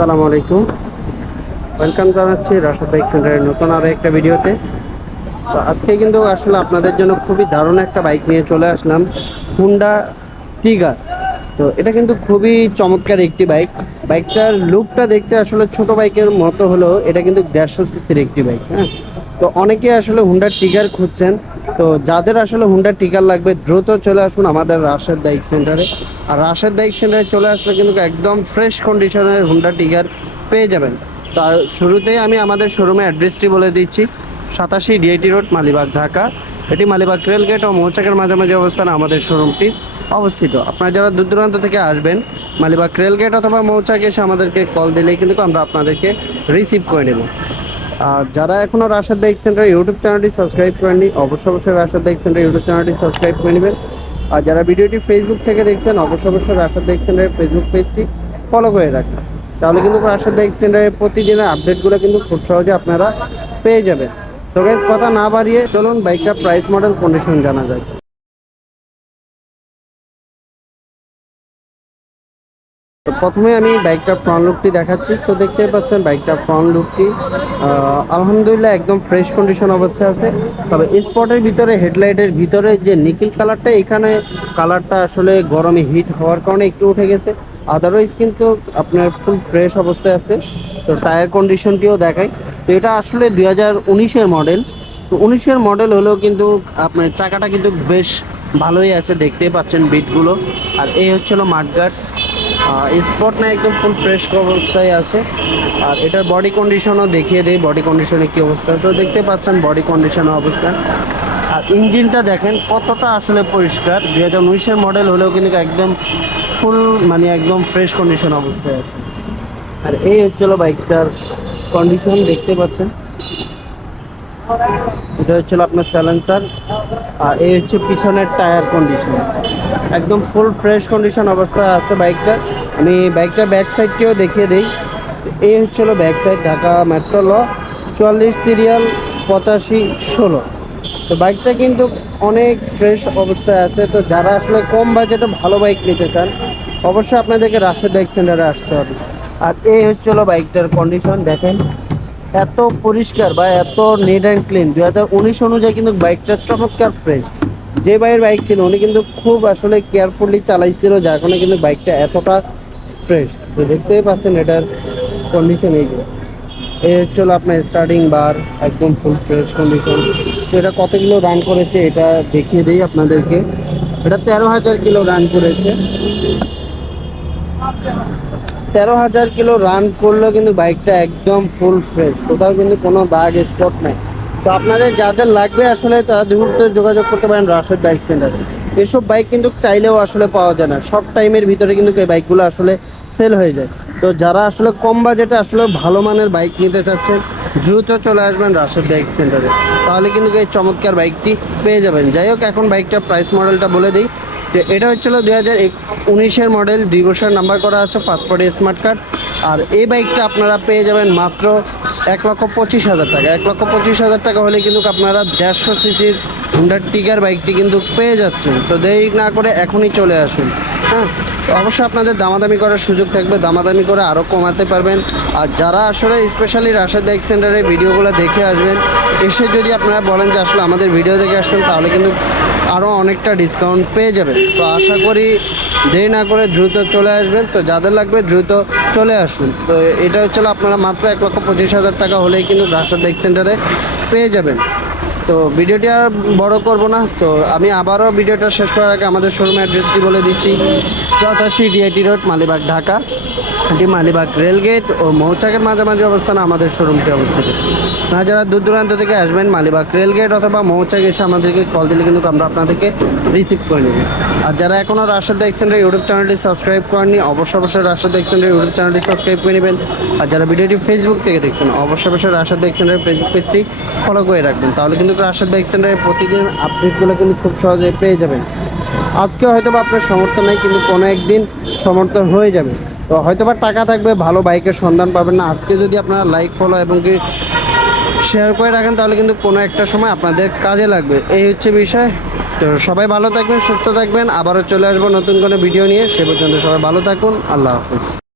আসসালামু আলাইকুম। ওয়েলকাম জানাচ্ছি রাশাদ বাইক সেন্টারের নতুন আরও একটা ভিডিওতে। তো আজকে কিন্তু আসলে আপনাদের জন্য খুবই দারুণ একটা বাইক নিয়ে চলে আসলাম, হুন্ডা টিগার। তো এটা কিন্তু খুবই চমৎকার একটি বাইক। বাইকটার লুকটা দেখতে আসলে ছোট বাইকের মতো হলেও এটা কিন্তু 150 সিসির একটি বাইক। হ্যাঁ, তো অনেকে আসলে হুন্ডা টিগার খুঁজছেন। তো যাদের আসলে হুন্ডা টিগার লাগবে দ্রুত চলে আসুন আমাদের রাশেদ বাইক সেন্টারে। আর রাশেদ বাইক সেন্টারে চলে আসলে কিন্তু একদম ফ্রেশ কন্ডিশনের হুন্ডা টিগার পেয়ে যাবেন। তা শুরুতেই আমি আমাদের শোরুমের অ্যাড্রেসটি বলে দিচ্ছি। 87 ডিআইটি রোড, মালিবাগ, ঢাকা। এটি মালিবাগ রেলগেট ও মৌচাকের মাঝামাঝি অবস্থানে আমাদের শোরুমটি অবস্থিত। আপনারা যারা দূর দূরান্ত থেকে আসবেন, মালিবাগ রেলগেট অথবা মৌচাকে এসে আমাদেরকে কল দিলেই কিন্তু আমরা আপনাদেরকে রিসিভ করে নেব। আর যারা এখনও রাশেদ বাইক সেন্টার ইউটিউব চ্যানেলটি সাবস্ক্রাইব করেননি, অবশ্যই রাশেদ বাইক সেন্টার ইউটিউব চ্যানেলটি সাবস্ক্রাইব করে নেবেন। আর যারা ভিডিওটি ফেসবুক থেকে দেখছেন, অবশ্যই রাশেদ বাইক সেন্টারের ফেসবুক পেজটি ফলো করে রাখবেন। তাহলে কিন্তু রাশেদ বাইক সেন্টারের প্রতিদিনের আপডেটগুলো কিন্তু খুব সহজে আপনারা পেয়ে যাবেন। তো গাইস, কথা না বাড়িয়ে চলুন বাইকটা প্রাইস, মডেল, কন্ডিশন জানা যায়। তো প্রথমে আমি বাইকটার ফ্রন্ট লুকটি দেখাচ্ছি। তো দেখতে পাচ্ছেন বাইকটার ফ্রন্ট লুকটি আলহামদুলিল্লাহ একদম ফ্রেশ কন্ডিশন অবস্থায় আছে। তবে স্পটের ভিতরে, হেডলাইটের ভিতরে যে নিকেল কালারটা, এখানে কালারটা আসলে গরমে হিট হওয়ার কারণে একটু উঠে গেছে। আদারওয়াইজ কিন্তু আপনার ফুল ফ্রেশ অবস্থায় আছে। তো টায়ার কন্ডিশনটিও দেখায়। তো এটা আসলে 2019-এর মডেল। তো 19-এর মডেল হলেও কিন্তু আপনার চাকাটা কিন্তু বেশ ভালোই আছে, দেখতেই পাচ্ছেন বিটগুলো। আর এই হচ্ছিল মাঠগার্ড, স্পট না, একদম ফুল ফ্রেশ অবস্থায় আছে। আর এটার বডি কন্ডিশনও দেখিয়ে দেয়, বডি কন্ডিশনে কী অবস্থা। তো দেখতে পাচ্ছেন বডি কন্ডিশনের অবস্থা। আর ইঞ্জিনটা দেখেন কতটা আসলে পরিষ্কার। 2019-এর মডেল হলেও কিন্তু একদম ফুল, মানে একদম ফ্রেশ কন্ডিশন অবস্থায় আছে। আর এই হচ্ছিল বাইকটার কন্ডিশন, দেখতে পাচ্ছেন। এটা হচ্ছিল আপনার স্যালেন্সার। আর এই হচ্ছে পিছনের টায়ার কন্ডিশন, একদম ফুল ফ্রেশ কন্ডিশন অবস্থায় আছে বাইকটা। আমি বাইকটার ব্যাক সাইডটিও দেখিয়ে দিই। এই হচ্ছিল ব্যাক সাইড, ঢাকা মেট্রো ল 44 সিরিয়াল 8516। তো বাইকটা কিন্তু অনেক ফ্রেশ অবস্থায় আছে। তো যারা আসলে কম বাজেটে ভালো বাইক নিতে চান, অবশ্যই আপনাদেরকে রাশেদ বাইক সেন্টারে আসতে হবে। আর এই হচ্ছিল বাইকটার কন্ডিশন, দেখেন এত পরিষ্কার বা এত নিট অ্যান্ড ক্লিন। 2019 অনুযায়ী কিন্তু বাইকটা চমৎকার ফ্রেশ। যে ভাইয়ের বাইক ছিল উনি কিন্তু খুব আসলে কেয়ারফুলি চালাইছিল, যার কারণে কিন্তু বাইকটা এতটা ফ্রেশ। তো দেখতেই পাচ্ছেন এটার কন্ডিশন। এই হচ্ছিল আপনার স্টার্টিং বার, একদম ফুল ফ্রেশ কন্ডিশন। তো এটা কত কিলো রান করেছে এটা দেখিয়ে দিই আপনাদেরকে। এটা 13,000 কিলো রান করেছে। 13,000 কিলো রান করলেও কিন্তু বাইকটা একদম ফুল ফ্রেশ, কোথাও কিন্তু কোনো দাগ স্পট নাই। তো আপনাদের যাদের লাগবে আসলে তারা দ্রুত যোগাযোগ করতে পারেন রাশেদ বাইক সেন্টারে। এসব বাইক কিন্তু চাইলেও আসলে পাওয়া যায় না, সব টাইমের ভিতরে কিন্তু এই বাইকগুলো আসলে সেল হয়ে যায়। তো যারা আসলে কম বাজেটে আসলে ভালো মানের বাইক নিতে চাচ্ছেন, দ্রুত চলে আসবেন রাশেদ বাইক সেন্টারে, তাহলে কিন্তু এই চমৎকার বাইকটি পেয়ে যাবেন। যাই হোক, এখন বাইকটার প্রাইস মডেলটা বলে দিই। যে এটা হচ্ছিল 2019-এর মডেল, 2 বছর নাম্বার করা আছে, পাসপোর্টে স্মার্ট কার্ড। আর এই বাইকটা আপনারা পেয়ে যাবেন মাত্র 1,25,000 টাকা। 1,25,000 টাকা হলে কিন্তু আপনারা 150 সিসির হুন্ডা টিগার বাইকটি কিন্তু পেয়ে যাচ্ছেন। তো দেরি না করে এখনই চলে আসুন। হ্যাঁ, তো অবশ্যই আপনাদের দামাদামি করার সুযোগ থাকবে, দামাদামি করে আরও কমাতে পারবেন। আর যারা আসলে স্পেশালি রাশেদ বাইক সেন্টারে ভিডিওগুলো দেখে আসবেন, এসে যদি আপনারা বলেন যে আসলে আমাদের ভিডিও দেখে আসছেন, তাহলে কিন্তু আরও অনেকটা ডিসকাউন্ট পেয়ে যাবেন। তো আশা করি দেরি না করে দ্রুত চলে আসবেন। তো যাদের লাগবে দ্রুত চলে আসুন। তো এটা হচ্ছিল আপনারা মাত্র 1,25,000 টাকা হলেই কিন্তু রাশেদ বাইক সেন্টারে পেয়ে যাবেন। তো ভিডিওটি আর বড় করব না। তো আমি আবারও ভিডিওটা শেষ করার আগে আমাদের শোরুমের অ্যাড্রেসটি বলে দিচ্ছি। 87 ডিআইটি রোড, মালিবাগ, ঢাকা। এটি মালিবাগ রেলগেট ও মৌচাকের মাঝামাঝি অবস্থানে আমাদের শোরুমটি অবস্থিত। আপনারা যারা দূর দূরান্ত থেকে আসবেন, মালিবাগ রেলগেট অথবা মৌচাক এসে আমাদেরকে কল দিলে কিন্তু আমরা আপনাদেরকে রিসিভ করে নেব। আর যারা এখনও রাশেদ বাইক সেন্টার ইউটিউব চ্যানেলটি সাবস্ক্রাইব করেননি, অবশ্যই রাশেদ বাইক সেন্টার ইউটিউব চ্যানেলটি সাবস্ক্রাইব করে নেবেন। আর যারা ভিডিওটি ফেসবুক থেকে দেখছেন, অবশ্যই রাশেদ বাইক সেন্টারের ফেসবুক পেজটি ফলো করে রাখবেন, তাহলে কিন্তু রাশেদ বাইক সেন্টারের প্রতিদিন আপডেটগুলো কিন্তু খুব সহজে পেয়ে যাবেন। আজকে হয়তো বা আপনার সমর্থন নেই, কিন্তু কোনো একদিন সমর্থন হয়ে যাবে। তো হয়তো বা টাকা থাকবে, ভালো বাইকের সন্ধান পাবেন না। আজকে যদি আপনারা লাইক, ফলো এবং কি শেয়ার করে রাখেন, তাহলে কিন্তু কোনো একটা সময় আপনাদের কাজে লাগবে। এই হচ্ছে বিষয়। তো সবাই ভালো থাকবেন, সুস্থ থাকবেন। আবারও চলে আসবো নতুন কোনো ভিডিও নিয়ে। সে পর্যন্ত সবাই ভালো থাকুন। আল্লাহ হাফিজ।